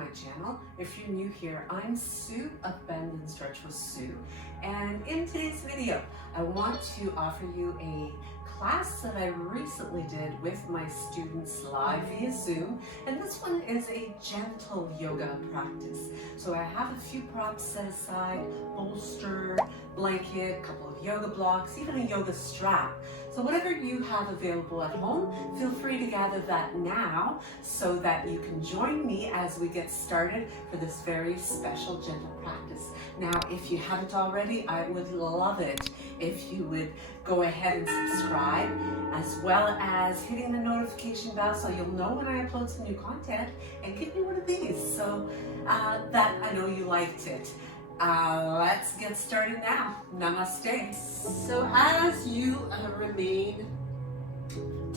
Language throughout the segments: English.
my channel. If you're new here, I'm Sue of Bendnstretch with Sue, and in today's video I want to offer you a class that I recently did with my students live via Zoom, and this one is a gentle yoga practice. So I have a few props set aside: bolster, blanket, a couple of yoga blocks, even a yoga strap. So whatever you have available at home, feel free to gather that now so that you can join me as we get started for this very special gentle practice. Now, if you haven't already, I would love it if you would go ahead and subscribe, as well as hitting the notification bell so you'll know when I upload some new content, and give me one of these so that I know you liked it. Let's get started now. Namaste. So as you remain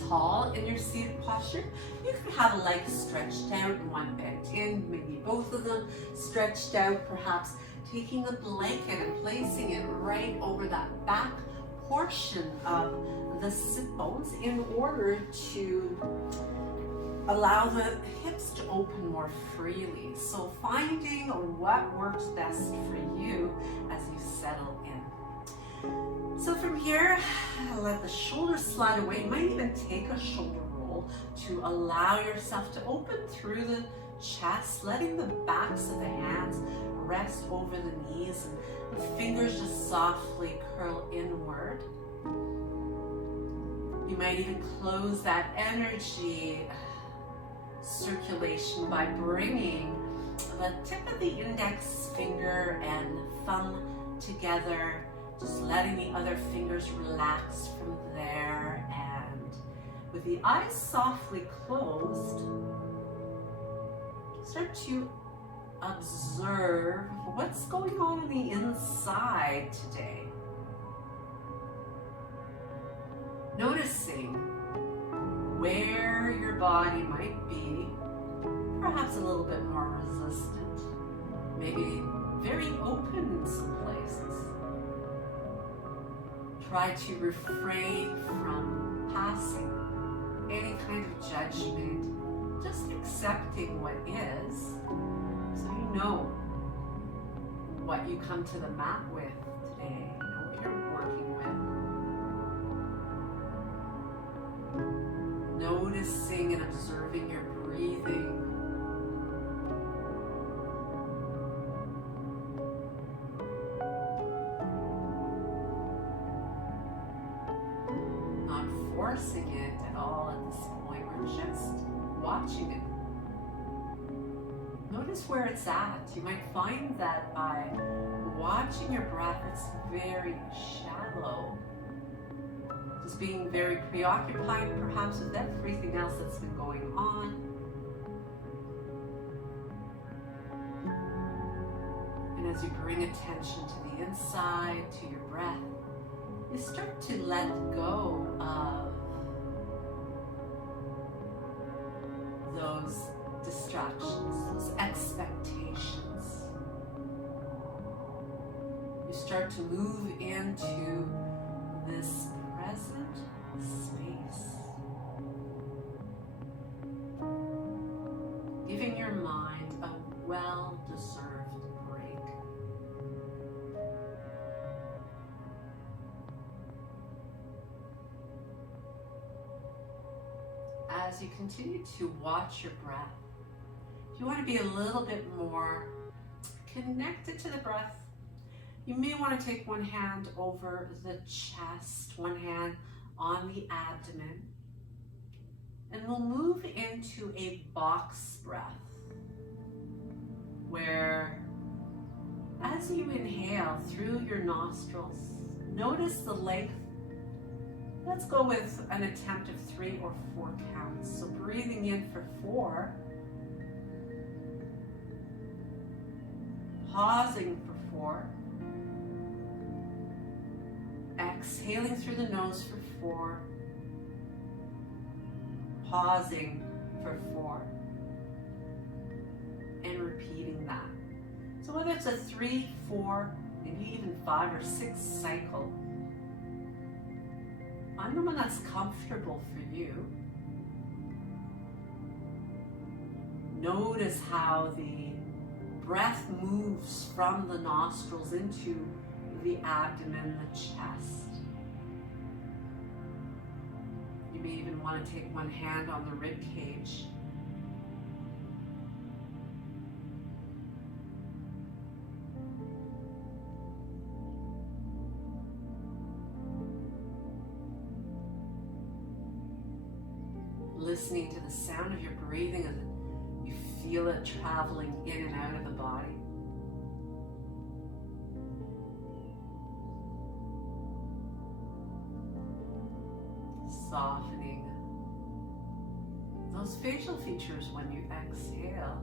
tall in your seated posture, you can have a leg stretched out and one bent in, maybe both of them stretched out, perhaps taking the blanket and placing it right over that back portion of the sit bones in order to allow the hips to open more freely. So finding what works best for you as you settle in. So from here, let the shoulders slide away. You might even take a shoulder roll to allow yourself to open through the chest, letting the backs of the hands rest over the knees and the fingers just softly curl inward. You might even close that energy circulation by bringing the tip of the index finger and thumb together, just letting the other fingers relax from there, and with the eyes softly closed, start to observe what's going on the inside today. Noticing where your body might be perhaps a little bit more resistant, maybe very open in some places. Try to refrain from passing any kind of judgment, just accepting what is, so you know what you come to the mat with today, you know what you're working with. Noticing and observing your breathing. Not forcing it at all at this point. We're just watching it. Notice where it's at. You might find that by watching your breath, it's very shallow. Just being very preoccupied perhaps with everything else that's been going on. And as you bring attention to the inside, to your breath, you start to let go of those distractions, those expectations. You start to move into this present space, giving your mind a well-deserved break. As you continue to watch your breath, if you want to be a little bit more connected to the breath, you may want to take one hand over the chest, one hand on the abdomen, and we'll move into a box breath, where as you inhale through your nostrils, notice the length. Let's go with an attempt of 3 or 4 counts. So breathing in for 4, pausing for 4, exhaling through the nose for 4, pausing for 4, and repeating that. So whether it's a 3, 4, maybe even 5 or 6 cycle, find the one that's comfortable for you. Notice how the breath moves from the nostrils into the abdomen, the chest. You may even want to take one hand on the rib cage. Listening to the sound of your breathing as you feel it traveling in and out of the body. Softening those facial features when you exhale.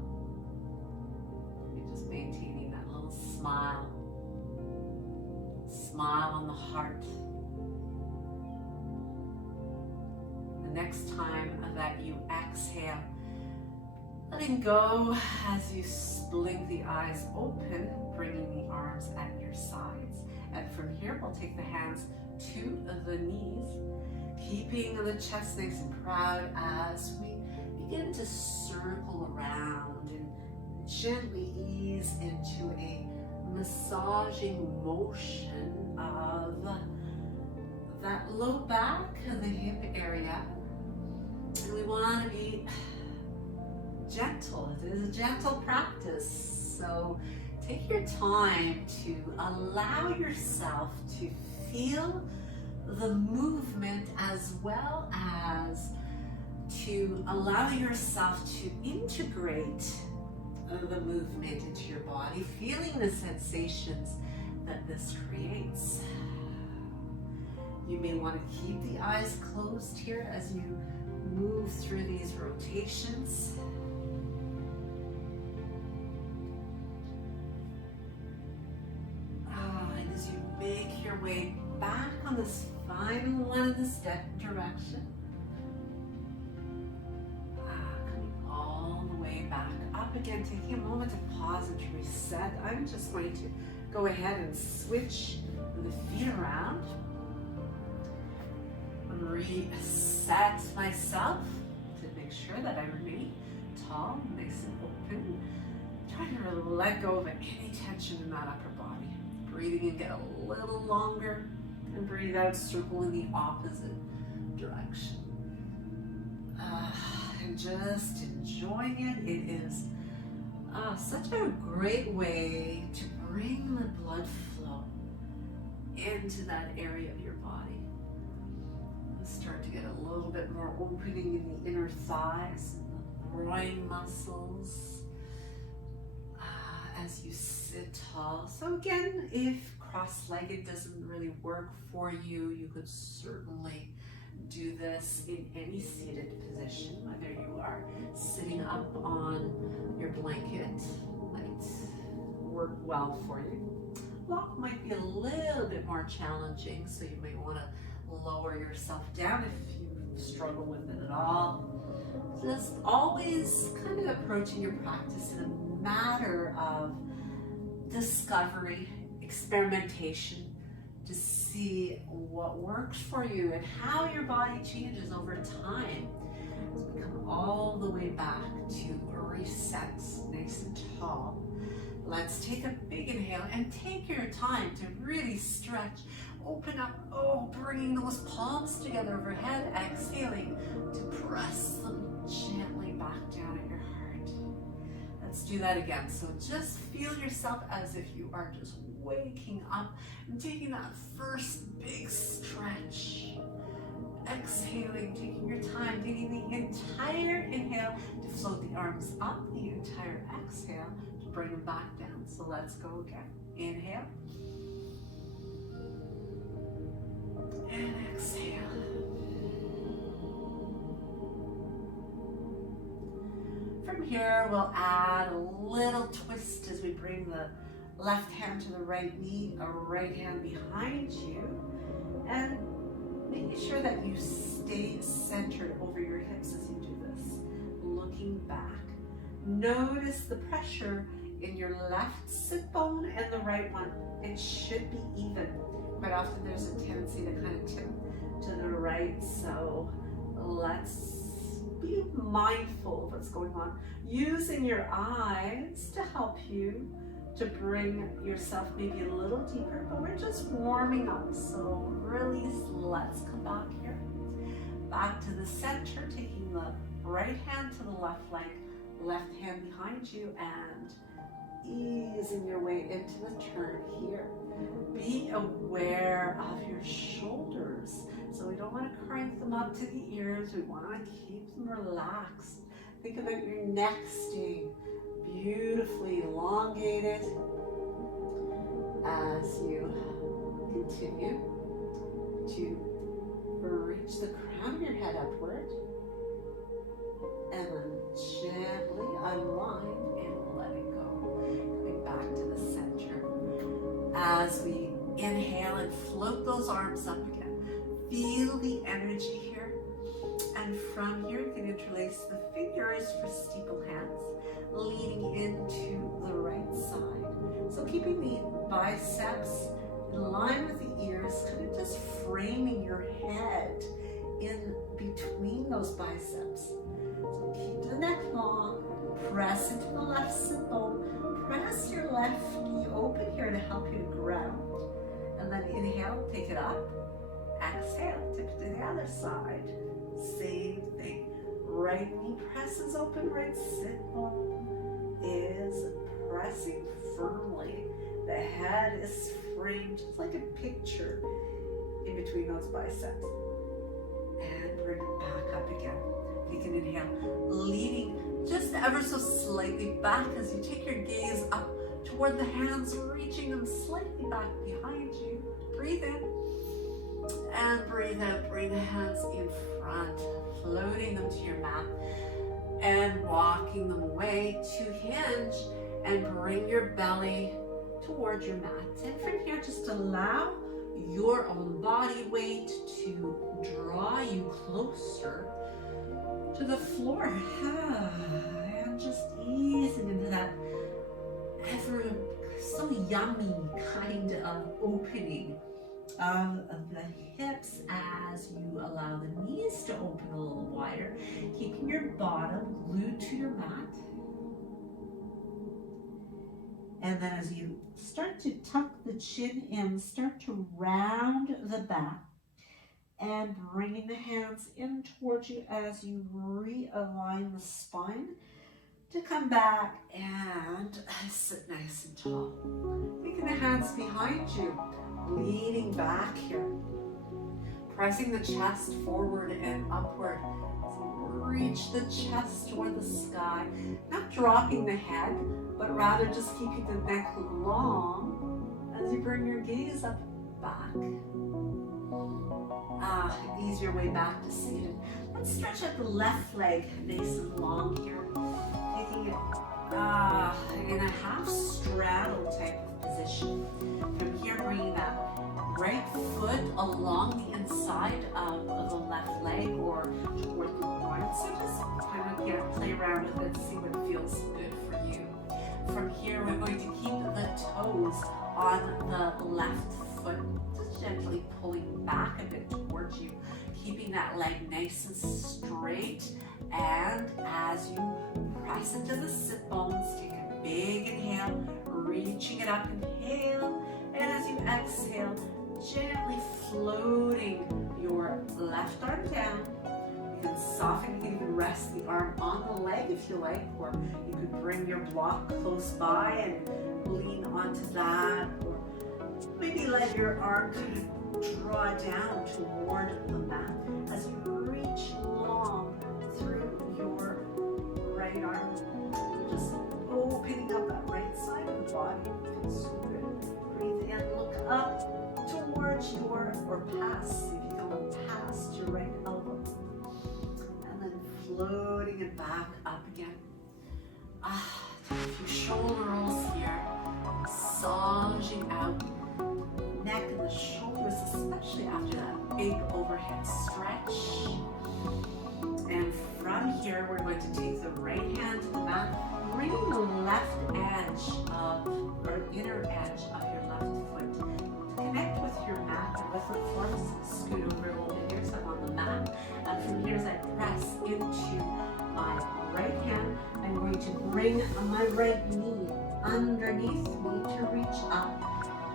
You're just maintaining that little smile. Smile on the heart. The next time that you exhale, letting go as you blink the eyes open, bringing the arms at your sides. And from here, we'll take the hands to the knees, keeping the chest nice and proud as we begin to circle around and gently ease into a massaging motion of that low back and the hip area. And we want to be gentle. It is a gentle practice. So take your time to allow yourself to feel the movement as well as to allow yourself to integrate the movement into your body, feeling the sensations that this creates. You may want to keep the eyes closed here as you move through these rotations. And as you make your way back on this final one of the step direction, coming all the way back up again, taking a moment to pause and to reset. I'm just going to go ahead and switch the feet around. Reset myself to make sure that I remain tall, nice and open. Trying to really let go of any tension in that upper body. Breathing in, get a little longer, and breathe out, circle in the opposite direction. And just enjoying it. It is such a great way to bring the blood flow into that area of your body. Start to get a little bit more opening in the inner thighs and the groin muscles as you sit tall. So again, if cross-legged doesn't really work for you, you could certainly do this in any seated position, whether you are sitting up on your blanket, might work well for you. Walk might be a little bit more challenging, so you may want to lower yourself down if you struggle with it at all. Just always kind of approaching your practice in a matter of discovery, experimentation, to see what works for you and how your body changes over time. As we come all the way back to reset, nice and tall. Let's take a big inhale and take your time to really stretch. Open up, bringing those palms together overhead, exhaling to press them gently back down at your heart. Let's do that again. So just feel yourself as if you are just waking up and taking that first big stretch. Exhaling, taking your time, taking the entire inhale to float the arms up, the entire exhale to bring them back down. So let's go again. Inhale. And exhale. From here, we'll add a little twist as we bring the left hand to the right knee, a right hand behind you, and making sure that you stay centered over your hips as you do this. Looking back. Notice the pressure in your left sit bone and the right one. It should be even. Quite often there's a tendency to kind of tip to the right, so let's be mindful of what's going on, using your eyes to help you to bring yourself maybe a little deeper, but we're just warming up. So release, let's come back here. Back to the center, taking the right hand to the left leg, left hand behind you, and easing your way into the turn here. Be aware of your shoulders. So we don't want to crank them up to the ears. We want to keep them relaxed. Think about your neck staying beautifully elongated as you continue to reach the crown of your head upward, and then gently unwind and let it go. Coming back to the center. As we inhale and float those arms up again, feel the energy here. And from here, you can interlace the fingers for steeple hands, leaning into the right side. So keeping the biceps in line with the ears, kind of just framing your head in between those biceps. So keep the neck long, press into the left sit bone, press your left knee open here to help you to ground. And then inhale, take it up, exhale, tip it to the other side. Same thing. Right knee presses open, right sit bone is pressing firmly. The head is framed just like a picture in between those biceps. And bring it back up again. You can inhale, leaning just ever so slightly back as you take your gaze up toward the hands, reaching them slightly back behind you. Breathe in and breathe out. Bring the hands in front, floating them to your mat and walking them away to hinge, and bring your belly towards your mat. And from here, just allow your own body weight to draw you closer to the floor. And just easing into that ever so yummy kind of opening of the hips as you allow the knees to open a little wider, keeping your bottom glued to your mat. And then as you start to tuck the chin in, start to round the back and bringing the hands in towards you as you realign the spine to come back and sit nice and tall. Taking the hands behind you, leaning back here, pressing the chest forward and upward. Reach the chest toward the sky, not dropping the head, but rather just keeping the neck long as you bring your gaze up back. Ease your way back to seated. Let's stretch out the left leg nice and long here, taking it in a half straddle type of position. From here, bringing that right foot along the inside of the left leg or toward the groin. So just kind of play around with it, see what feels good for you. From here, we're going to keep the toes on the left foot, just gently pulling back a bit towards you, keeping that leg nice and straight. And as you press into the sit bones, take a big inhale, reaching it up, inhale, and as you exhale, gently floating your left arm down. You can soften, you can even rest the arm on the leg if you like, or you could bring your block close by and lean onto that, or maybe let your arm kind of draw down toward the mat as you reach long through your right arm. Just opening up that right side of the body. Feels so good. Breathe in, look up towards your, or past, if you go past your right elbow. And then floating it back up again. Take a few shoulder rolls here. Massaging out neck and the shoulders, especially after that big overhead stretch. And from here, we're going to take the right hand to the mat, bringing the left edge of, or inner edge of your left foot to connect with your mat and with the force. Scoot over a little bit here so I'm on the mat. And from here, as I press into bring my right knee underneath me to reach up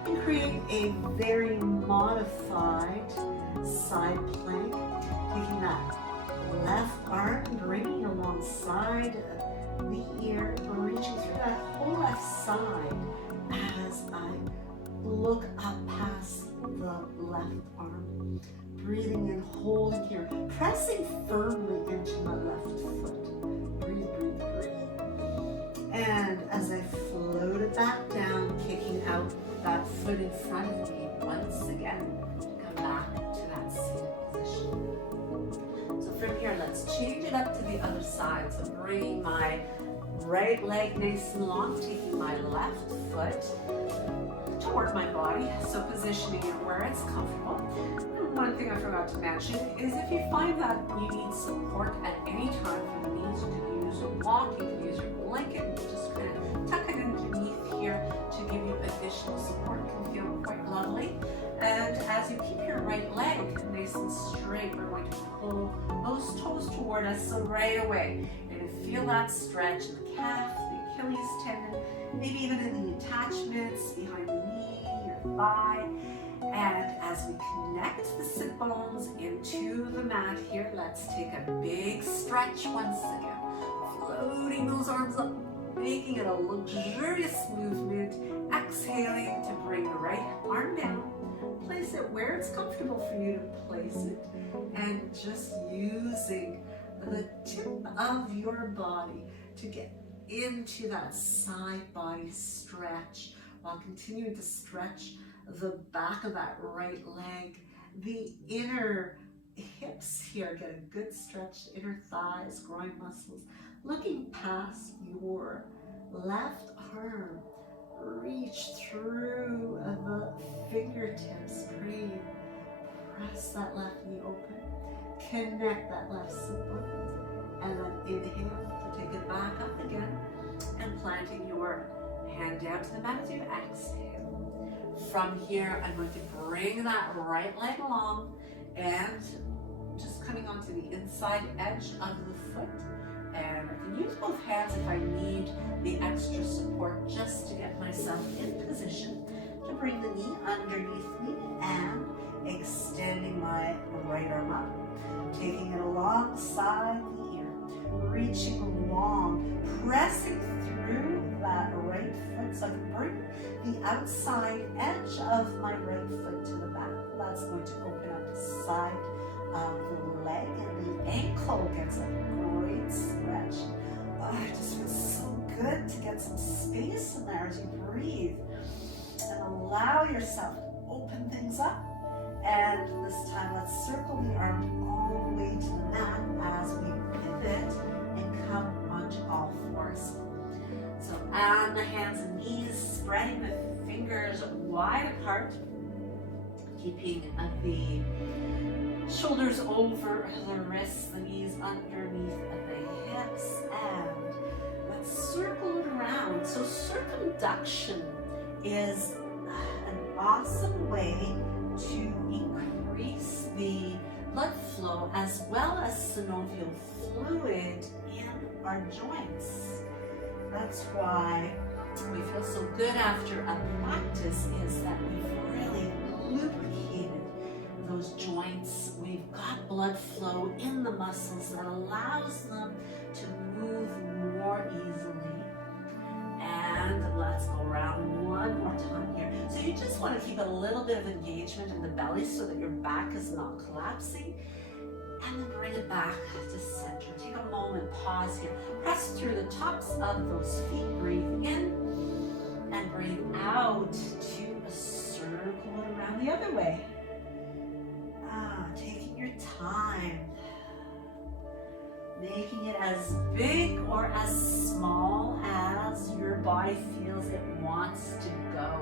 and create a very modified side plank. Taking that left arm, bringing it alongside the ear, reaching through that whole left side as I look up past the left arm. Breathing in, holding here, pressing firmly into my left foot. Breathe, breathe, breathe. And as I float it back down, kicking out that foot in front of me once again, come back to that seated position. So from here, let's change it up to the other side. So bringing my right leg nice and long, taking my left foot toward my body, so positioning it where it's comfortable. And one thing I forgot to mention is if you find that you need support at any time for the knees, you can use a block, you can use your blanket, and just kind of tuck it underneath here to give you additional support. It can feel quite lovely. And as you keep your right leg nice and straight, we're going to pull those toes toward us. So right away, you're going to feel that stretch in the calf, the Achilles tendon, maybe even in the attachments behind the knee, your thigh. And as we connect the sit bones into the mat here, let's take a big stretch once again. Floating those arms up, making it a luxurious movement. Exhaling to bring the right arm down. Place it where it's comfortable for you to place it. And just using the tip of your body to get into that side body stretch while continuing to stretch the back of that right leg. The inner hips here get a good stretch, inner thighs, groin muscles. Looking past your left arm, reach through the fingertips, breathe. Press that left knee open, connect that left sit bone, and then inhale to take it back up again, and planting your hand down to the mat as you exhale. From here, I'm going to bring that right leg along and just coming onto the inside edge of the foot. And I can use both hands if I need the extra support just to get myself in position to bring the knee underneath me and extending my right arm up, taking it alongside the ear, reaching along, pressing through that right foot so I can bring the outside edge of my right foot to the back. That's going to open up the side of the leg, and the ankle gets a great stretch. Oh, it just feels so good to get some space in there as you breathe and allow yourself to open things up. And this time, let's circle the arm all the way to the mat as we pivot and come onto all fours. So on the hands and knees, spreading the fingers wide apart, keeping the shoulders over the wrists, the knees underneath the hips, and let's circle it around. So circumduction is an awesome way to increase the blood flow as well as synovial fluid in our joints. That's why we feel so good after a practice, is that we've really lubricated those joints. We've got blood flow in the muscles that allows them to move more easily. And let's go around one more time here. So you just want to keep a little bit of engagement in the belly so that your back is not collapsing. And then bring it back to center. Take a moment, pause here. Press through the tops of those feet. Breathe in and breathe out to a circle around the other way. Taking your time. Making it as big or as small as your body feels it wants to go.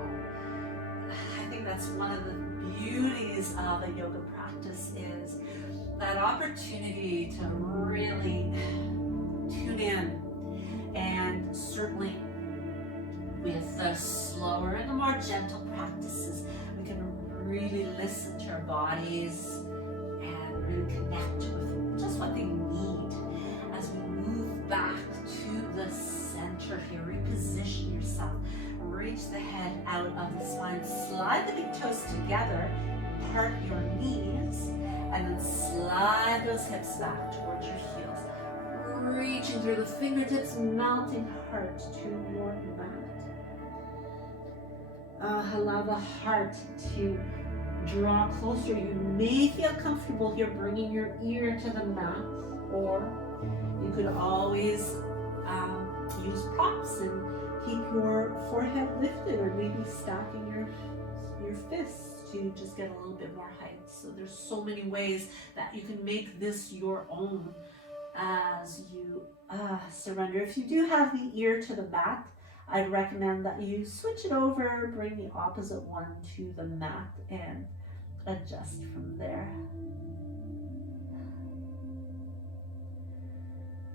I think that's one of the beauties of a yoga practice, is that opportunity to really tune in. And certainly with the slower and the more gentle practices, we can really listen to our bodies and really connect with just what they need as we move back to the center slide the big toes together, part your knees, and then slide those hips back towards your heels. Reaching through the fingertips, melting heart to your mat. Allow the heart to draw closer. You may feel comfortable here bringing your ear to the mat, or you could always use props and keep your forehead lifted, or maybe stacking your fists to just get a little bit more height. So there's so many ways that you can make this your own as you surrender. If you do have the ear to the mat, I'd recommend that you switch it over, bring the opposite one to the mat, and adjust from there.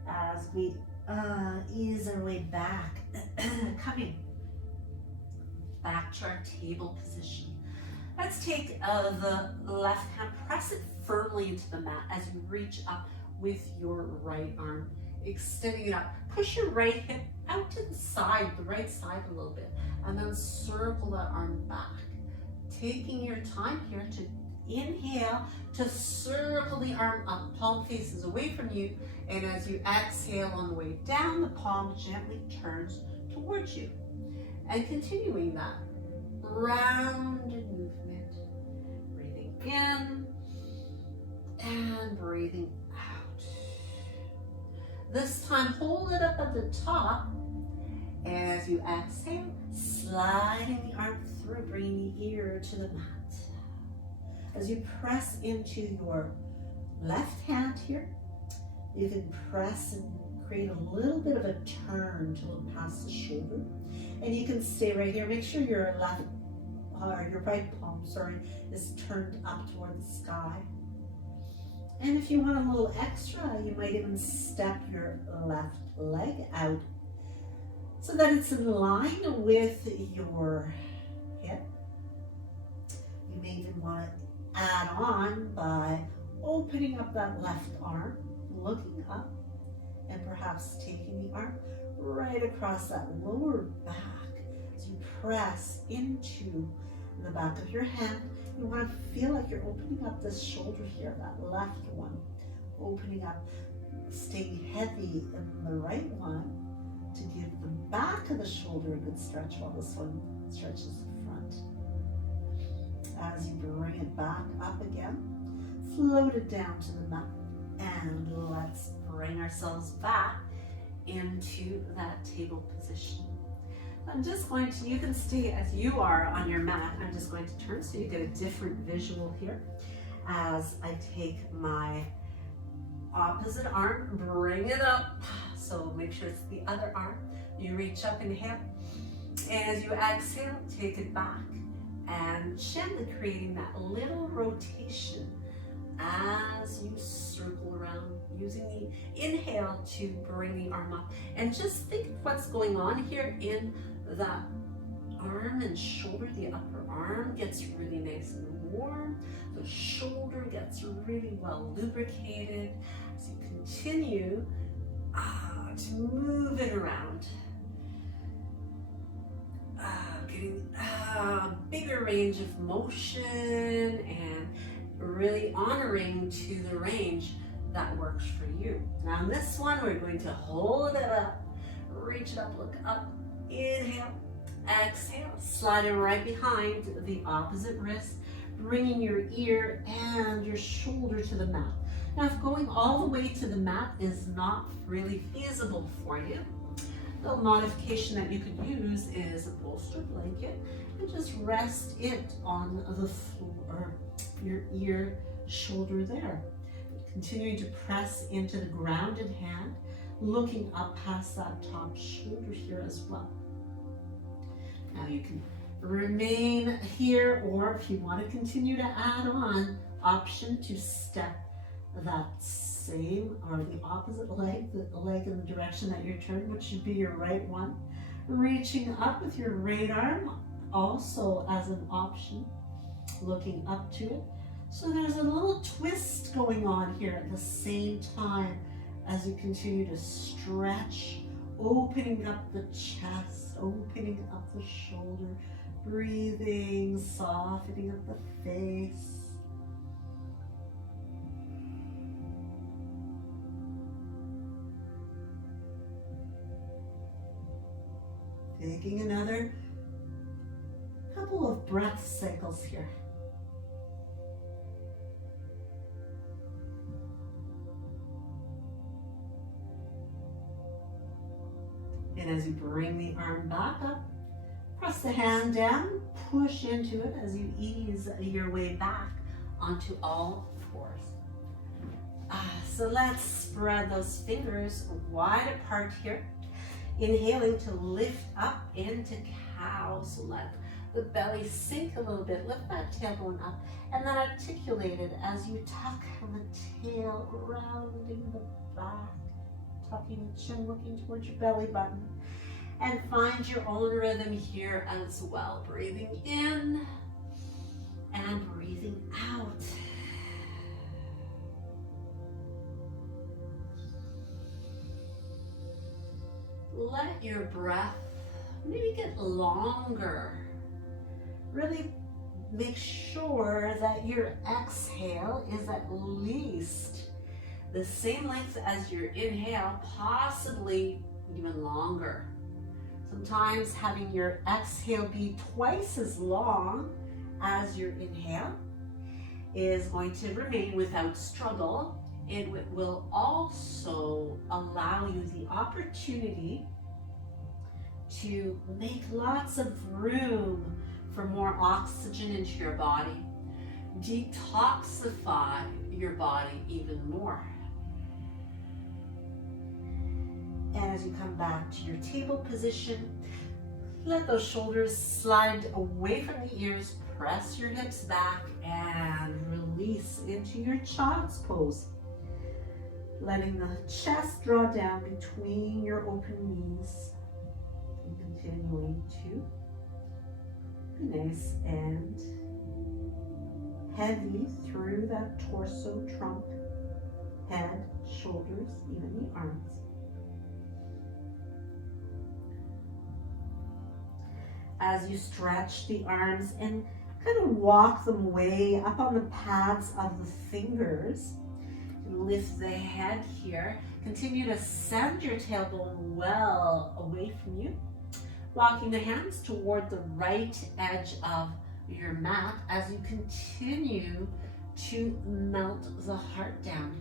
As we ease our way back, coming back to our table position. Let's take the left hand, press it firmly into the mat as you reach up with your right arm, extending it up. Push your right hip out to the side, the right side a little bit, and then circle that arm back. Taking your time here to inhale, to circle the arm up, palm faces away from you, and as you exhale on the way down, the palm gently turns towards you. And continuing that rounded movement, breathing in and breathing out. This time, hold it up at the top. As you exhale, sliding the arm through, bringing the ear to the mat. As you press into your left hand here, you can press and create a little bit of a turn to look past the shoulder. And you can stay right here. Make sure your your right palm, is turned up toward the sky. And if you want a little extra, you might even step your left leg out so that it's in line with your hip. You may even want to add on by opening up that left arm, looking up, and perhaps taking the arm right across that lower back. As you press into the back of your hand, you want to feel like you're opening up this shoulder here, that left one, opening up, staying heavy in the right one to give the back of the shoulder a good stretch while this one stretches the front. As you bring it back up again, float it down to the mat, and let's bring ourselves back into that table position. I'm just going to, you can stay as you are on your mat. I'm just going to turn so you get a different visual here as I take my opposite arm, bring it up. So make sure it's the other arm. You reach up, inhale. As you exhale, take it back and gently creating that little rotation as you circle around, using the inhale to bring the arm up. And just think of what's going on here in that arm and shoulder. The upper arm gets really nice and warm. The shoulder gets really well lubricated. As you continue to move it around, getting a bigger range of motion and really honoring to the range that works for you. Now in this one, we're going to hold it up, reach it up, look up, inhale, exhale, slide it right behind the opposite wrist, bringing your ear and your shoulder to the mat. Now if going all the way to the mat is not really feasible for you, the modification that you could use is a bolster blanket and just rest it on the floor, your ear, shoulder there. Continuing to press into the grounded hand, looking up past that top shoulder here as well. Now you can remain here, or if you want to continue to add on, option to step that same or the opposite leg, the leg in the direction that you're turning, which should be your right one. Reaching up with your right arm also as an option, looking up to it. So there's a little twist going on here at the same time as you continue to stretch, opening up the chest, opening up the shoulder, Breathing, softening of the face. Taking another couple of breath cycles here. And as you bring the arm back up, press the hand down, push into it as you ease your way back onto all fours. So let's spread those fingers wide apart here. Inhaling to lift up into cow. So let the belly sink a little bit. Lift that tailbone up and then articulate it as you tuck the tail, rounding the back, tucking the chin, looking towards your belly button. And find your own rhythm here as well. Breathing in and breathing out. Let your breath maybe get longer. Really make sure that your exhale is at least the same length as your inhale, possibly even longer. Sometimes having your exhale be twice as long as your inhale is going to remain without struggle. It will also allow you the opportunity to make lots of room for more oxygen into your body, detoxify your body even more. And as you come back to your table position, let those shoulders slide away from the ears, press your hips back and release into your child's pose. Letting the chest draw down between your open knees and continuing to be nice and heavy through that torso, trunk, head, shoulders, even the arms. As you stretch the arms and kind of walk them way up on the pads of the fingers, lift the head here. Continue to send your tailbone well away from you. Walking the hands toward the right edge of your mat as you continue to melt the heart down.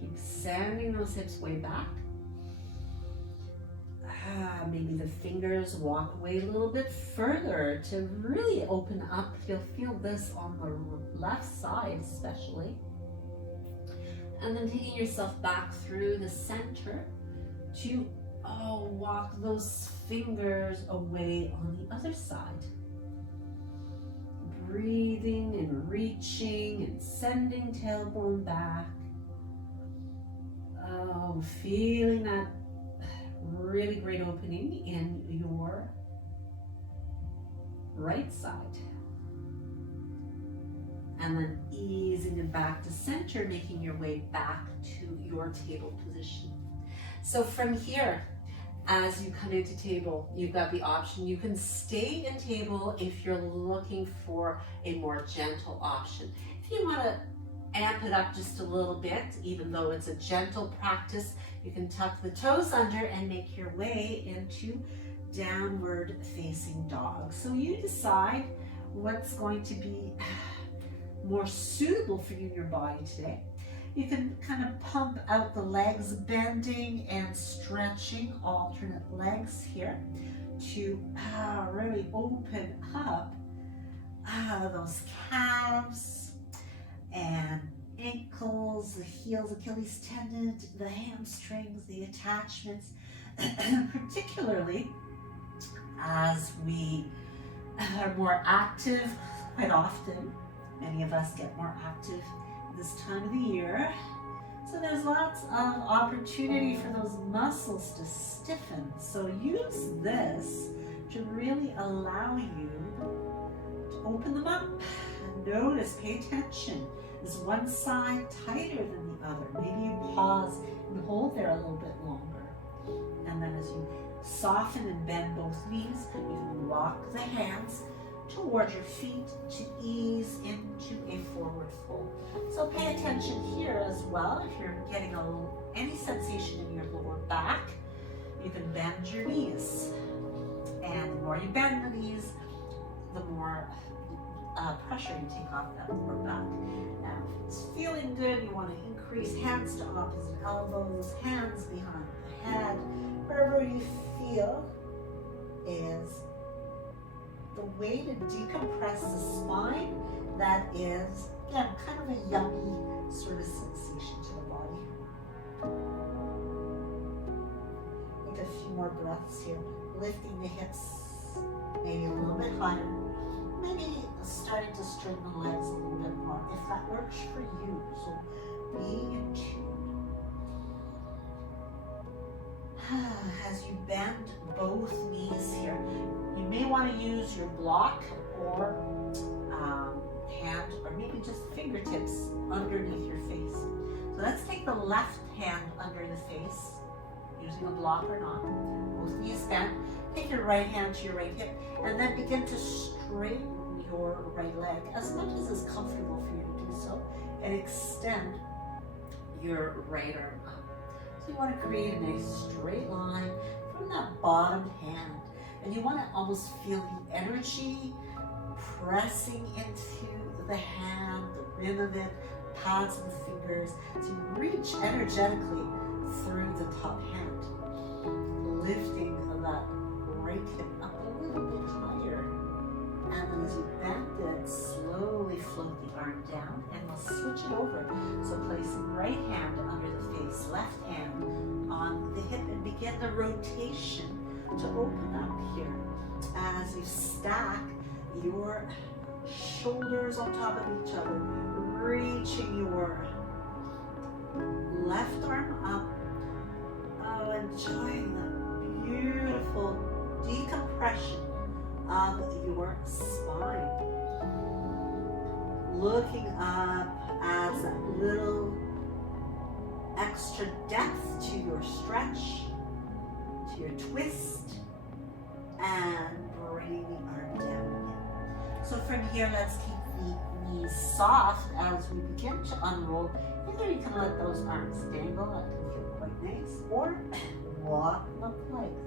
Keep sending those hips way back. Maybe the fingers walk away a little bit further to really open up. You'll feel this on the left side especially. And then taking yourself back through the center to walk those fingers away on the other side. Breathing and reaching and sending tailbone back. Feeling that really great opening in your right side. And then easing it back to center, making your way back to your table position. So from here, as you come into table, you've got the option. You can stay in table if you're looking for a more gentle option. If you want to amp it up just a little bit, even though it's a gentle practice, you can tuck the toes under and make your way into downward facing dog. So you decide what's going to be more suitable for you and your body today. You can kind of pump out the legs, bending and stretching alternate legs here to really open up those calves and ankles, the heels, Achilles tendon, the hamstrings, the attachments, particularly as we are more active quite often. Many of us get more active this time of the year. So there's lots of opportunity for those muscles to stiffen. So use this to really allow you to open them up. Notice, pay attention. Is one side tighter than the other? Maybe you pause and hold there a little bit longer. And then as you soften and bend both knees, you can walk the hands towards your feet to ease into a forward fold. So pay attention here as well. If you're getting any sensation in your lower back, you can bend your knees. And the more you bend the knees, the more pressure you take off that lower back. Now, if it's feeling good, you want to increase hands to opposite elbows, hands behind the head. Wherever you feel is the way to decompress the spine. That is, again, kind of a yummy sort of sensation to the body. Take a few more breaths here, lifting the hips maybe a little bit higher. Maybe starting to straighten the legs a little bit more, if that works for you. So be in tune. As you bend both knees here, you may want to use your block or hand, or maybe just fingertips underneath your face. So let's take the left hand under the face, using a block or not. Both knees bent. Take your right hand to your right hip, and then begin to straighten your right leg as much as is comfortable for you to do so, and extend your right arm up. So you want to create a nice straight line from that bottom hand, and you want to almost feel the energy pressing into the hand, the rim of it, pads of the fingers, so you reach energetically through the top hand, lifting that right hip up a little bit higher. And then as you bend it, slowly float the arm down, and we'll switch it over. So placing right hand under the face, left hand on the hip, and begin the rotation to open up here. As you stack your shoulders on top of each other, reaching your left arm up. Oh, enjoying the beautiful decompression of your spine. Looking up, adds that little extra depth to your stretch, to your twist, and bring the arm down again. So from here, let's keep the knees soft as we begin to unroll. Either you can let those arms dangle, that can feel quite nice, or walk up legs,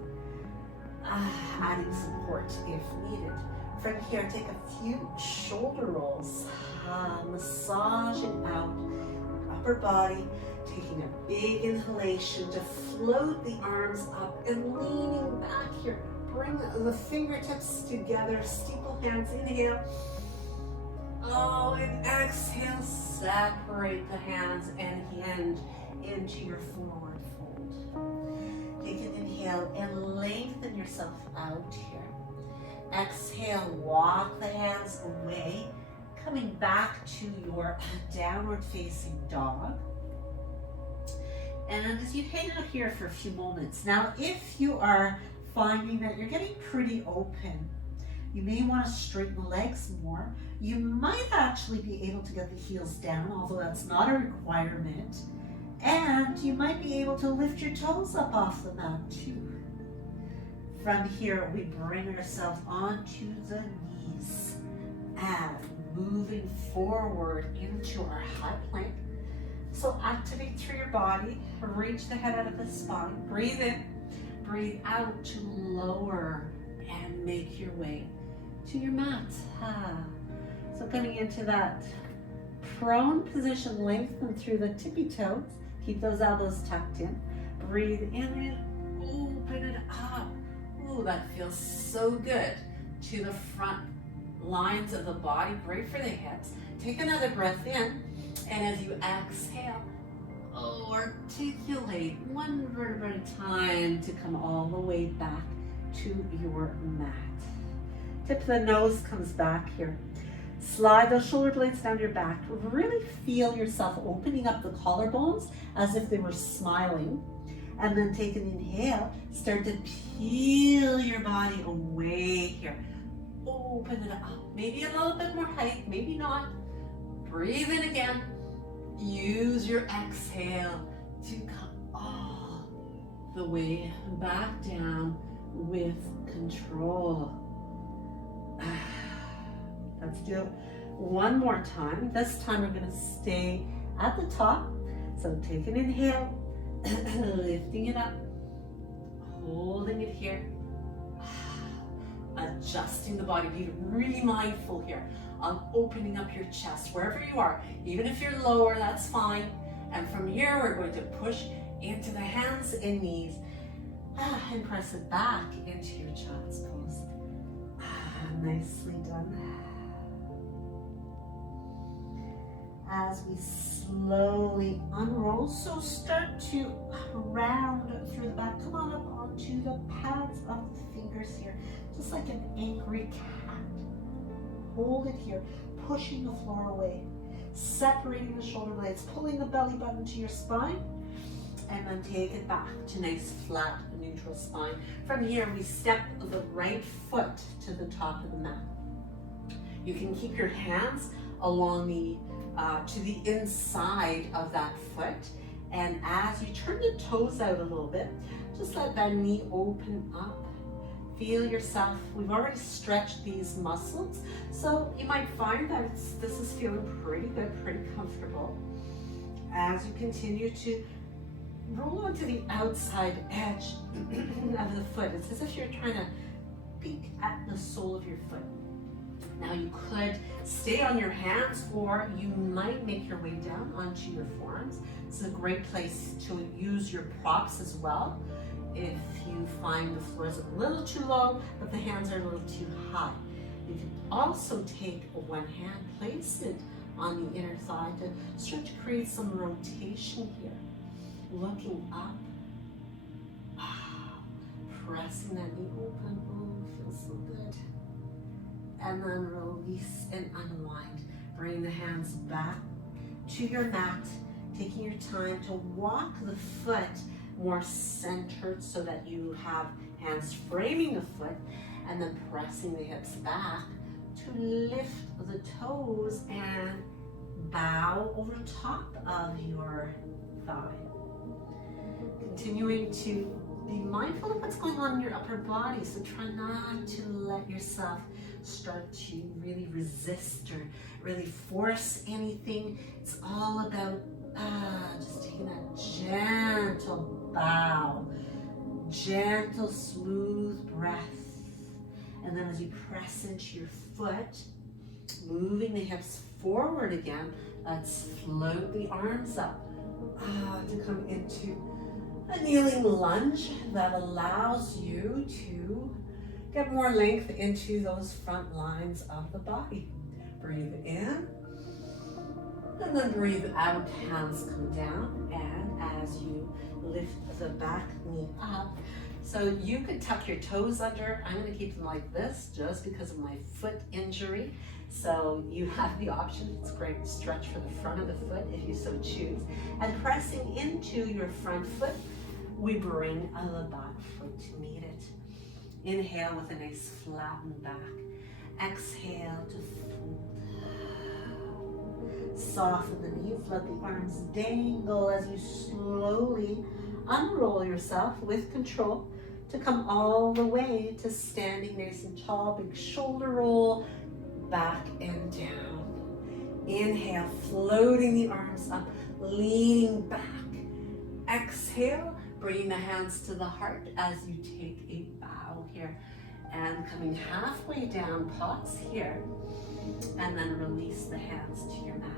adding support if needed. From here, take a few shoulder rolls, massaging out upper body, taking a big inhalation to float the arms up and leaning back here. Bring the fingertips together, steeple hands, inhale. Oh, and exhale, separate the hands and hinge into your forward fold. Take an inhale and lengthen yourself out here. Exhale, walk the hands away, coming back to your downward facing dog. And as you hang out here for a few moments. Now, if you are finding that you're getting pretty open, you may want to straighten the legs more. You might actually be able to get the heels down, although that's not a requirement. And you might be able to lift your toes up off the mat too. From here, we bring ourselves onto the knees and moving forward into our high plank. So activate through your body, reach the head out of the spine, breathe in, breathe out to lower and make your way to your mat. So coming into that prone position, lengthen through the tippy toes, keep those elbows tucked in, breathe in and open it up. Ooh, that feels so good to the front lines of the body, great for the hips. Take another breath in, and as you exhale, articulate one vertebra at a time to come all the way back to your mat. Tip of the nose comes back here. Slide those shoulder blades down your back. Really feel yourself opening up the collarbones as if they were smiling. And then take an inhale. Start to peel your body away here. Open it up. Maybe a little bit more height, maybe not. Breathe in again. Use your exhale to come all the way back down with control. Let's do it one more time. This time we're going to stay at the top. So take an inhale, lifting it up, holding it here, adjusting the body. Be really mindful here on opening up your chest wherever you are. Even if you're lower, that's fine. And from here, we're going to push into the hands and knees and press it back into your child's pose. Nicely done. As we slowly unroll, so start to round through the back. Come on up onto the pads of the fingers here, just like an angry cat. Hold it here, pushing the floor away, separating the shoulder blades, pulling the belly button to your spine, and then take it back to nice flat neutral spine. From here, we step the right foot to the top of the mat. You can keep your hands along the to the inside of that foot, and as you turn the toes out a little bit, just let that knee open up. Feel yourself. We've already stretched these muscles, so you might find that this is feeling pretty good, pretty comfortable. As you continue to roll onto the outside edge of the foot, it's as if you're trying to peek at the sole of your foot. Now you could stay on your hands, or you might make your way down onto your forearms. This is a great place to use your props as well. If you find the floor is a little too low, but the hands are a little too high. You can also take one hand, place it on the inner thigh to start to create some rotation here. Looking up, pressing that knee open. Oh, feels so good. And then release and unwind. Bring the hands back to your mat, taking your time to walk the foot more centered so that you have hands framing the foot, and then pressing the hips back to lift the toes and bow over top of your thigh. Continuing to be mindful of what's going on in your upper body, so try not to let yourself start to really resist or really force anything. It's all about just taking that gentle bow, gentle, smooth breath. And then as you press into your foot, moving the hips forward again, let's float the arms up to come into a kneeling lunge that allows you to get more length into those front lines of the body. Breathe in, and then breathe out, hands come down, and as you lift the back knee up, so you could tuck your toes under. I'm gonna keep them like this just because of my foot injury. So you have the option, it's great to stretch for the front of the foot if you so choose. And pressing into your front foot, we bring the back foot to meet it. Inhale with a nice flattened back. Exhale to fold. Soften the knees, let the arms dangle as you slowly unroll yourself with control to come all the way to standing nice and tall. Big shoulder roll, back and down. Inhale, floating the arms up, leaning back. Exhale, bringing the hands to the heart as you take a bow here. And coming halfway down, pause here, and then release the hands to your mat.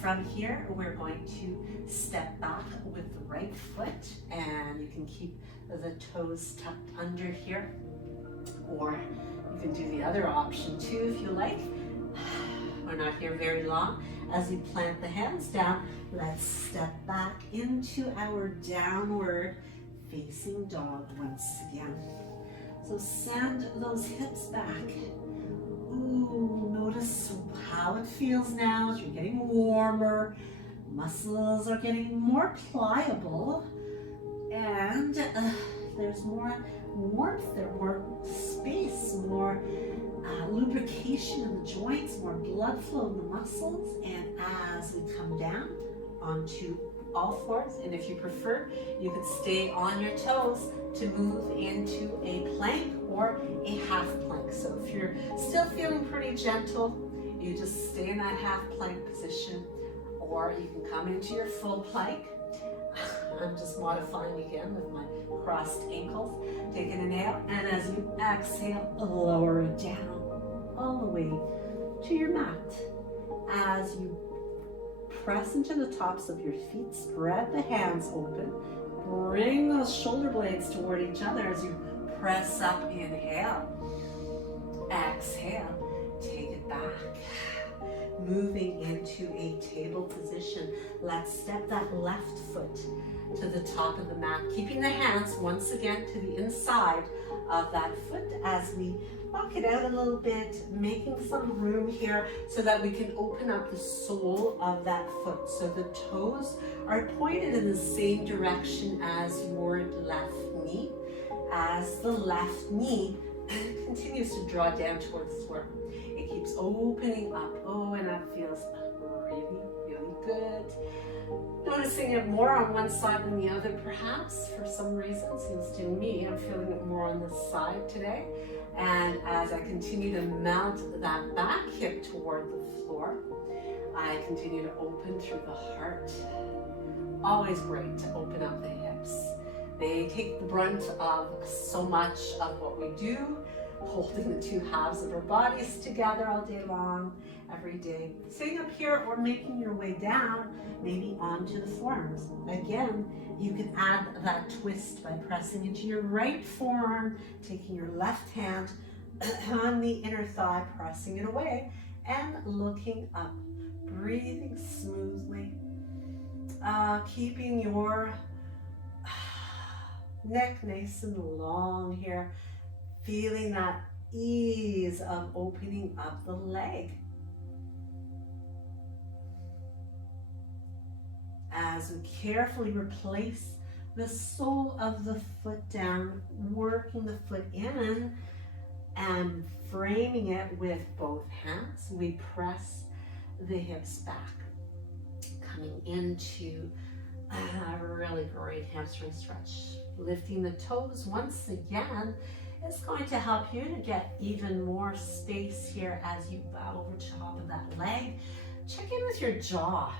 From here, we're going to step back with the right foot, and you can keep the toes tucked under here, or you can do the other option too if you like. We're not here very long. As you plant the hands down, let's step back into our downward facing dog once again. So send those hips back. Ooh, notice how it feels now as you're getting warmer. Muscles are getting more pliable, and there's more warmth there, more space, more lubrication in the joints, more blood flow in the muscles. And as we come down onto all fours, and if you prefer, you could stay on your toes to move into a plank or a half plank. So if you're still feeling pretty gentle, you just stay in that half plank position, or you can come into your full plank. I'm just modifying again with my crossed ankles. Take an inhale, and as you exhale, lower it down all the way to your mat. As you press into the tops of your feet, spread the hands open, bring those shoulder blades toward each other as you press up. Inhale, exhale, take it back. Moving into a table position. Let's step that left foot to the top of the mat, keeping the hands once again to the inside of that foot as we walk it out a little bit, making some room here so that we can open up the sole of that foot. So the toes are pointed in the same direction as your left knee, as the left knee continues to draw down towards the floor. It keeps opening up. Oh, and that feels really, really good. Noticing it more on one side than the other, perhaps, for some reason. Seems to me I'm feeling it more on this side today. And as I continue to mount that back hip toward the floor, I continue to open through the heart. Always great to open up the hips. They take the brunt of so much of what we do, holding the two halves of our bodies together all day long, every day. Sitting up here or making your way down, maybe onto the forearms. Again, you can add that twist by pressing into your right forearm, taking your left hand on the inner thigh, pressing it away, and looking up, breathing smoothly, keeping your neck nice and long here, feeling that ease of opening up the leg. As we carefully replace the sole of the foot down, working the foot in and framing it with both hands, we press the hips back, coming into a really great hamstring stretch. Lifting the toes once again is going to help you to get even more space here as you bow over top of that leg. Check in with your jaw.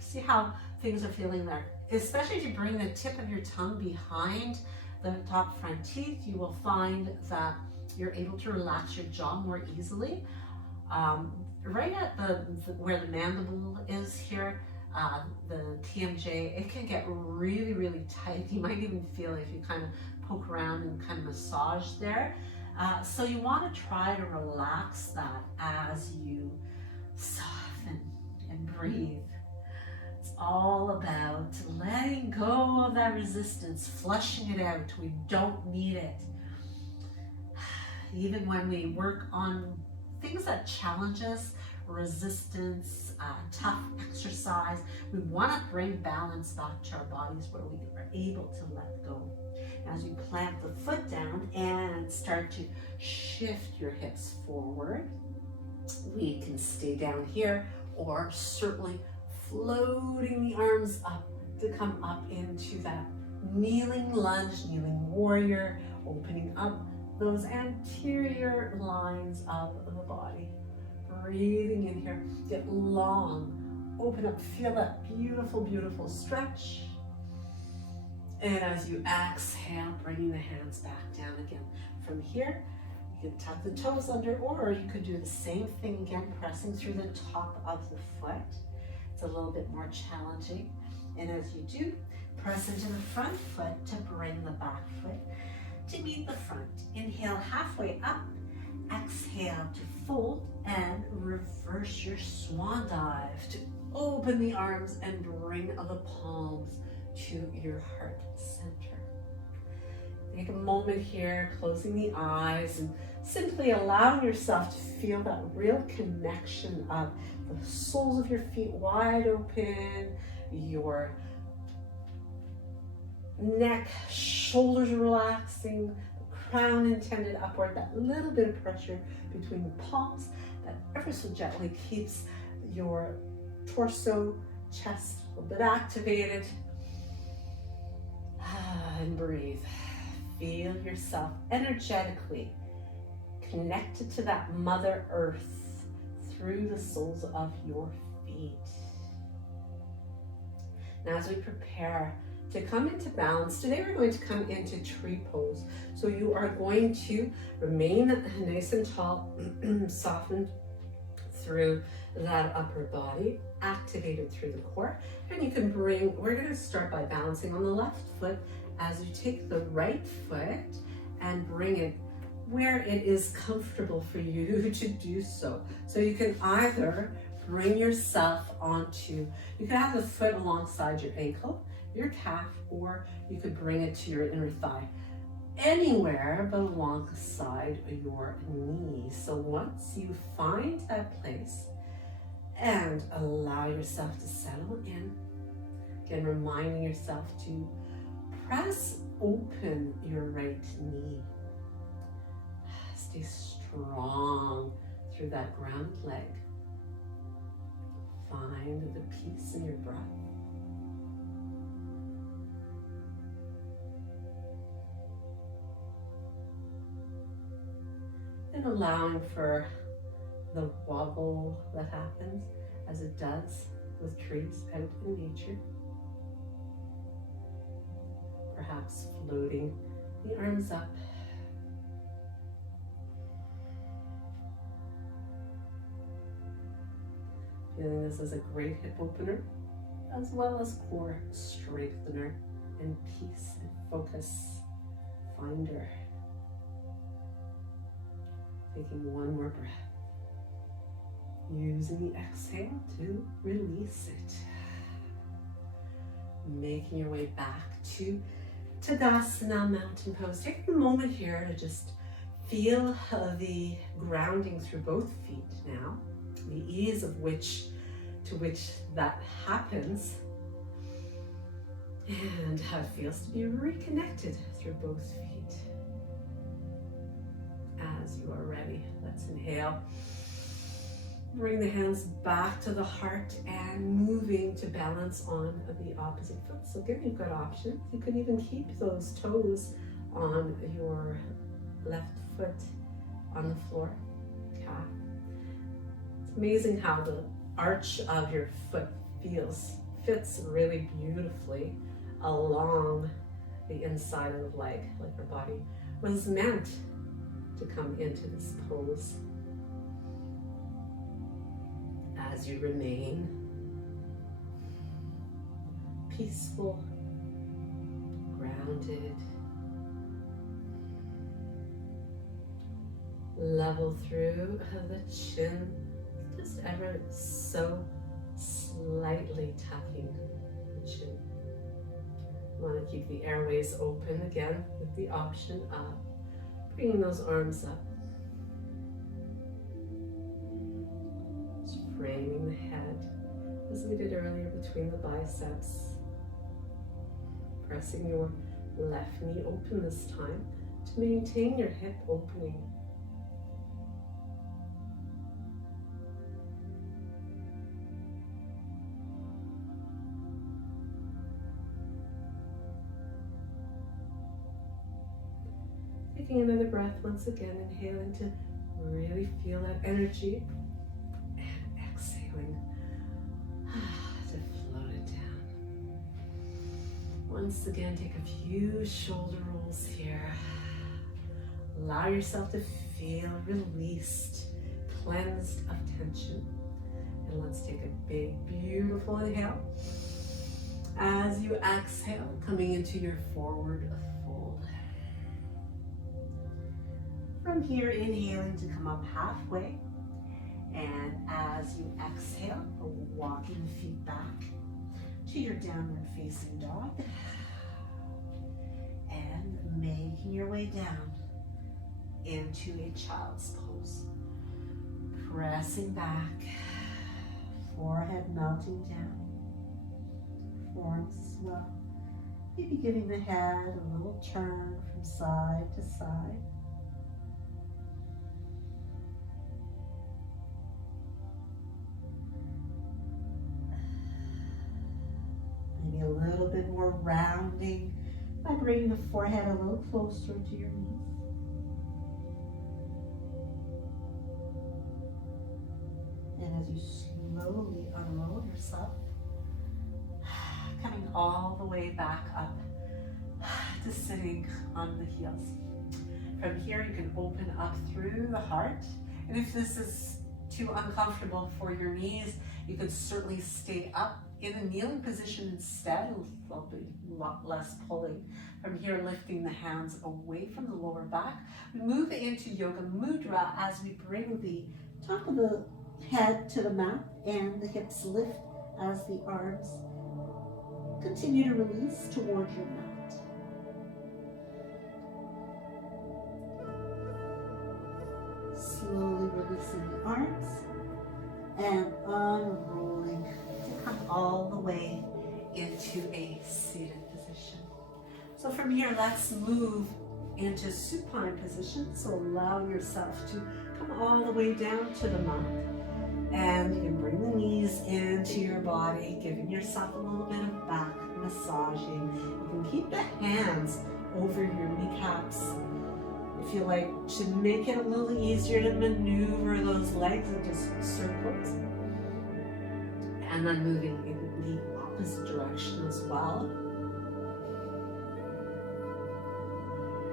See how things are feeling there. Especially if you bring the tip of your tongue behind the top front teeth, you will find that you're able to relax your jaw more easily. Right at where the mandible is here, the TMJ, it can get really, really tight. You might even feel it if you kind of poke around and kind of massage there. So you want to try to relax that as you soften and breathe. It's all about letting go of that resistance, flushing it out. We don't need it. Even when we work on things that challenge us, resistance, tough exercise, we want to bring balance back to our bodies where we are able to let go. As you plant the foot down and start to shift your hips forward, we can stay down here or certainly floating the arms up to come up into that kneeling lunge, kneeling warrior, opening up those anterior lines of the body. Breathing in here, get long, open up, feel that beautiful, beautiful stretch. And as you exhale, bringing the hands back down again. From here, you can tuck the toes under, or you could do the same thing again, pressing through the top of the foot. It's a little bit more challenging. And as you do, press into the front foot to bring the back foot to meet the front. Inhale halfway up, exhale to fold and reverse your swan dive to open the arms and bring the palms to your heart center. Take a moment here, closing the eyes and simply allowing yourself to feel that real connection of the soles of your feet wide open, your neck, shoulders relaxing, the crown intended upward, that little bit of pressure between the palms that ever so gently keeps your torso chest a little bit activated. And breathe. Feel yourself energetically connected to that Mother Earth through the soles of your feet. Now as we prepare to come into balance, today we're going to come into tree pose. So you are going to remain nice and tall, softened through that upper body, activated through the core. And you can bring, we're going to start by balancing on the left foot as you take the right foot and bring it where it is comfortable for you to do so. So you can either bring yourself onto, you can have the foot alongside your ankle, your calf, or you could bring it to your inner thigh. Anywhere but alongside your knee. So once you find that place and allow yourself to settle in, again reminding yourself to press open your right knee. Stay strong through that grounded leg. Find the peace in your breath. And allowing for the wobble that happens as it does with trees out in nature. Perhaps floating the arms up. Feeling this as a great hip opener, as well as core strengthener and peace and focus finder. Taking one more breath. Using the exhale to release it. Making your way back to Tadasana, mountain pose. Take a moment here to just feel the grounding through both feet now. The ease of which that happens. And how it feels to be reconnected through both feet. As you are ready, let's inhale. Bring the hands back to the heart and moving to balance on the opposite foot. So again, you've got options. You can even keep those toes on your left foot on the floor, calf. It's amazing how the arch of your foot fits really beautifully along the inside of the leg, like your body was meant to come into this pose. As you remain peaceful, grounded, level through the chin, just ever so slightly tucking the chin. You want to keep the airways open again with the option of bringing those arms up. Framing the head as we did earlier between the biceps. Pressing your left knee open this time to maintain your hip opening. Taking another breath once again, inhaling to really feel that energy. Exhaling to float it down. Once again, take a few shoulder rolls here. Allow yourself to feel released, cleansed of tension. And let's take a big, beautiful inhale. As you exhale, coming into your forward fold. From here, inhaling to come up halfway. And as you exhale, walking the feet back to your downward facing dog. And making your way down into a child's pose. Pressing back, forehead melting down, forearms as well. Maybe giving the head a little turn from side to side. grounding by bringing the forehead a little closer to your knees. And as you slowly unroll yourself, coming all the way back up to sitting on the heels. From here, you can open up through the heart. And if this is too uncomfortable for your knees, you could certainly stay up in a kneeling position instead. There'll be a lot less pulling. From here, lifting the hands away from the lower back. We move into Yoga Mudra as we bring the top of the head to the mat and the hips lift as the arms continue to release toward your mat. Slowly releasing the arms and unrolling to come all the way into a seated position. So from here, let's move into supine position. So allow yourself to come all the way down to the mat. And you can bring the knees into your body, giving yourself a little bit of back massaging. You can keep the hands over your kneecaps. If you like to make it a little easier to maneuver those legs into circles. And then moving in the opposite direction as well.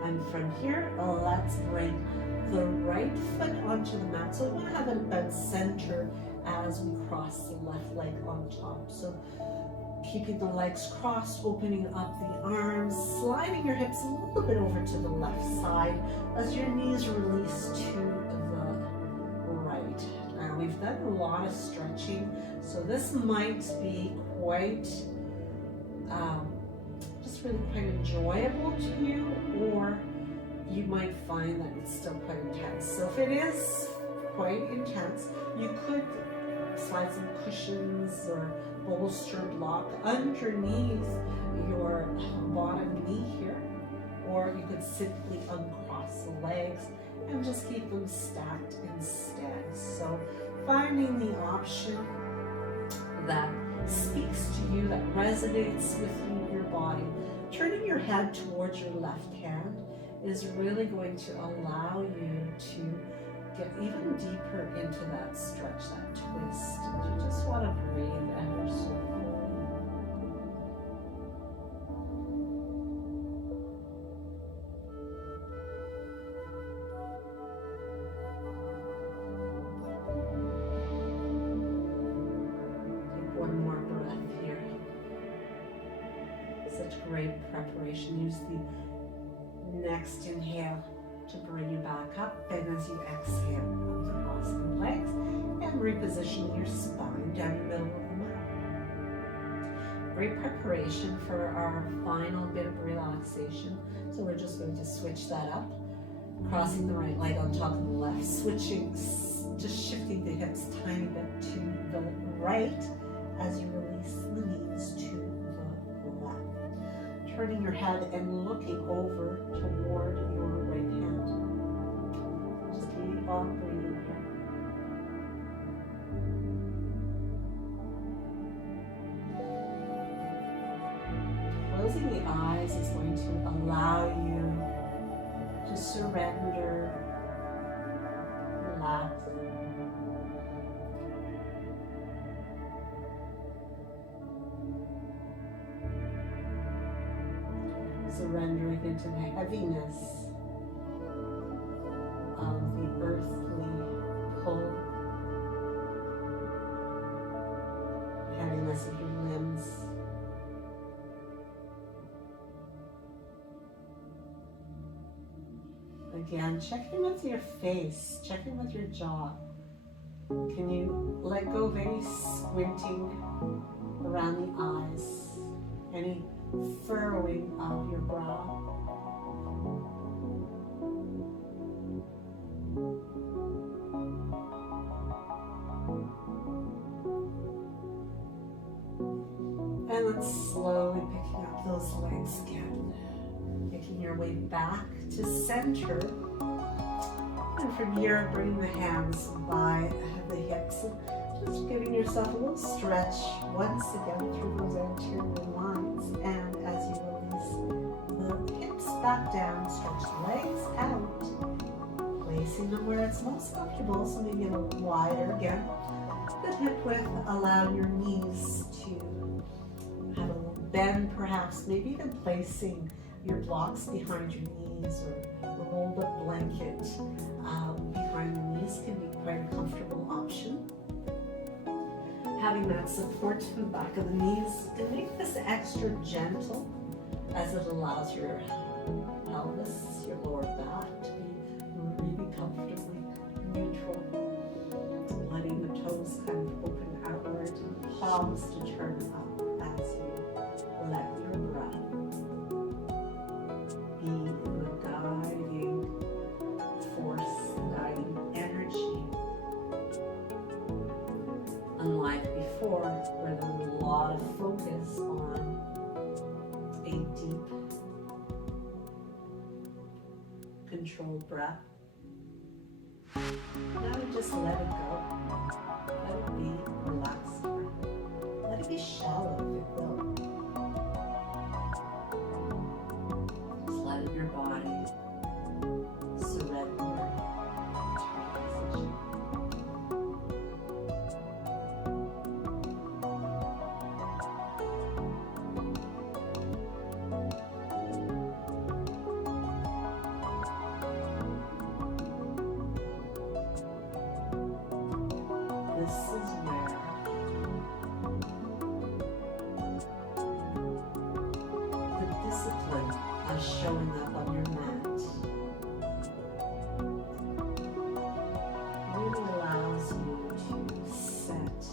And from here, let's bring the right foot onto the mat. So we want to have it about center as we cross the left leg on top. So keeping the legs crossed, opening up the arms, sliding your hips a little bit over to the left side as your knees release to the right. Now we've done a lot of stretching, so this might be quite, just really quite enjoyable to you, or you might find that it's still quite intense. So if it is quite intense, you could slide some cushions or bolster block underneath your bottom knee here, or you could simply uncross the legs and just keep them stacked instead. So finding the option that speaks to you, that resonates with you, your body. Turning your head towards your left hand is really going to allow you to get even deeper into that stretch, that twist. And you just want to breathe ever so fully. Take one more breath here. Such great preparation. Use the next inhale to bring you back up, and as you exhale, come to crossing legs and reposition your spine down the middle of the mat. Great preparation for our final bit of relaxation. So we're just going to switch that up, crossing the right leg on top of the left, switching, just shifting the hips a tiny bit to the right as you release the knees to the left. Turning your head and looking over toward your right hand. Just keep on breathing here. Closing the eyes is going to allow you to surrender, relax. Surrendering into the heaviness of the earthly pull, heaviness of your limbs. Again, check in with your face, check in with your jaw. Can you let go of any squinting around the eyes, any furrowing of your brow? And then slowly picking up those legs again, making your way back to center. And from here, bring the hands by the hips and just giving yourself a little stretch once again through those anterior lines. And as back down, stretch the legs out, placing them where it's most comfortable, so maybe a little wider again. Good hip width, allow your knees to have a little bend perhaps, maybe even placing your blocks behind your knees or a rolled up blanket behind the knees can be quite a comfortable option. Having that support to the back of the knees can make this extra gentle as it allows your pelvis, your lower back to be really comfortably neutral. Letting the toes kind of open outward and palms to turn up as you let your breath be the guiding force, the guiding energy. Unlike before, where there was a lot of focus on a deep, controlled breath. Now you just let it go. Let it be relaxed breath. Let it be shallow if it will. Just let your body surrender to position. This is where the discipline of showing up on your mat really allows you to set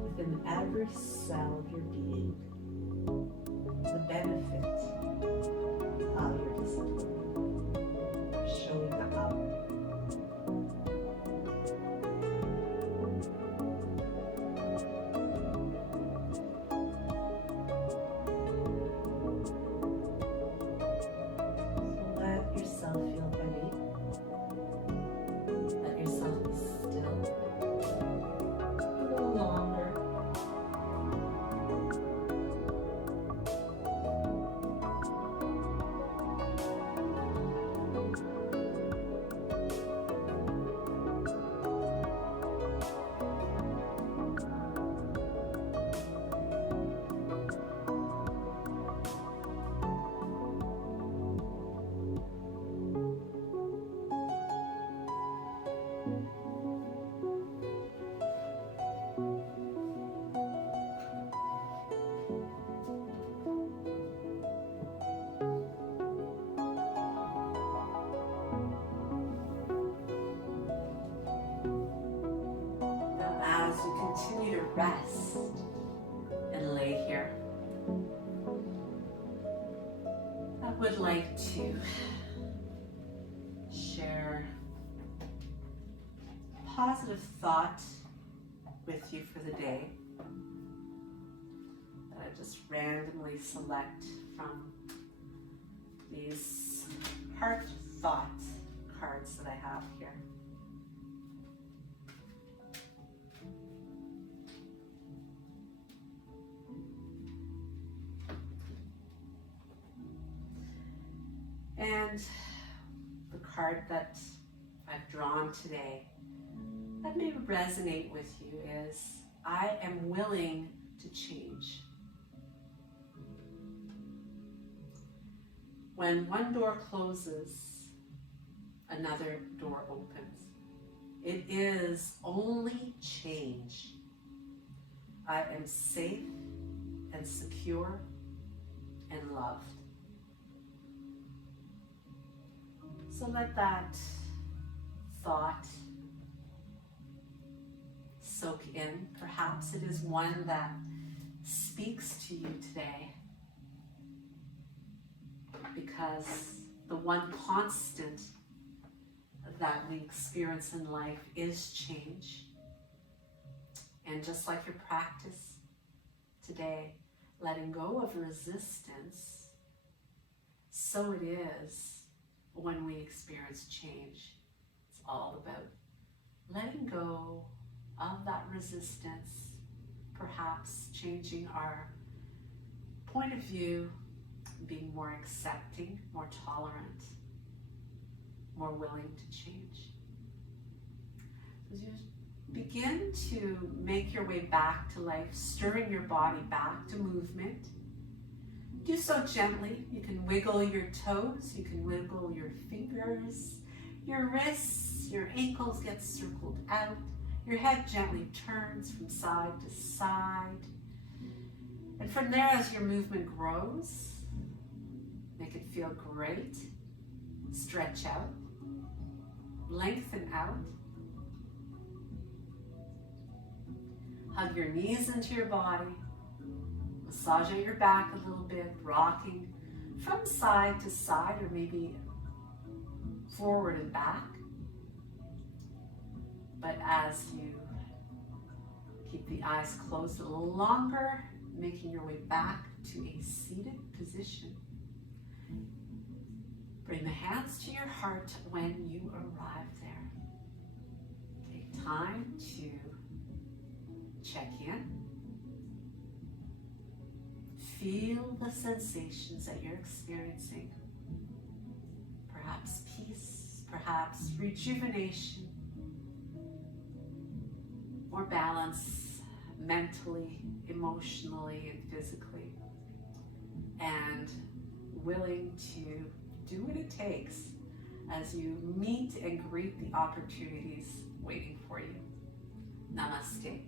within every cell of your being the benefit of your discipline, showing up. Let yourself feel heavy. Let yourself be still. A little longer. As you continue to rest and lay here, I would like to share a positive thought with you for the day that I just randomly select from these heart thought cards that I have here. And the card that I've drawn today that may resonate with you is, I am willing to change. When one door closes, another door opens. It is only change. I am safe and secure and loved. So let that thought soak in. Perhaps it is one that speaks to you today, because the one constant that we experience in life is change. And just like your practice today, letting go of resistance, so it is when we experience change. It's all about letting go of that resistance, perhaps changing our point of view, being more accepting, more tolerant, more willing to change. As you begin to make your way back to life, stirring your body back to movement, do so gently. You can wiggle your toes, you can wiggle your fingers, your wrists, your ankles get circled out, your head gently turns from side to side. And from there, as your movement grows, make it feel great. Stretch out, lengthen out. Hug your knees into your body. Massage out your back a little bit, rocking from side to side or maybe forward and back. But as you keep the eyes closed a little longer, making your way back to a seated position. Bring the hands to your heart when you arrive there. Take time to check in. Feel the sensations that you're experiencing. Perhaps peace, perhaps rejuvenation, or balance mentally, emotionally, and physically. And willing to do what it takes as you meet and greet the opportunities waiting for you. Namaste.